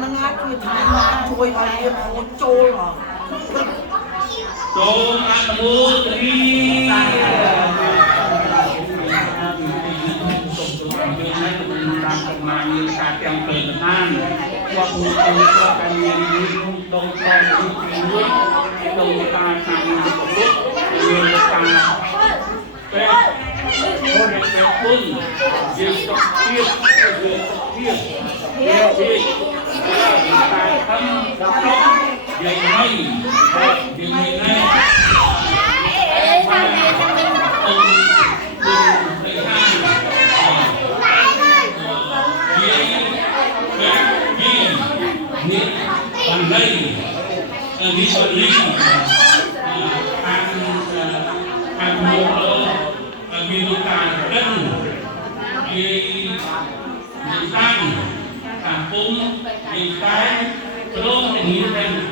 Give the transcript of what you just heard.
năng á chui thang chui ở đây một trôi rồi trôi ăn mua điតាមកម្លាំងមានការទាំងព្រឹកតាមគាត់មួយគាត់តែមានតងតងមួយតងការខាងនេះក៏ពុទ្ធមានការពេទ្យអូនពេទ្យពុនយើងសុខភាពយើងសុខភាពយើងតែខំដល់យើងមិនយើងមិនណែBạn đây, đi xử lý hàng mùa vì đồ cà đất vì tăng cả cung vì cái đô thì nghĩ rằng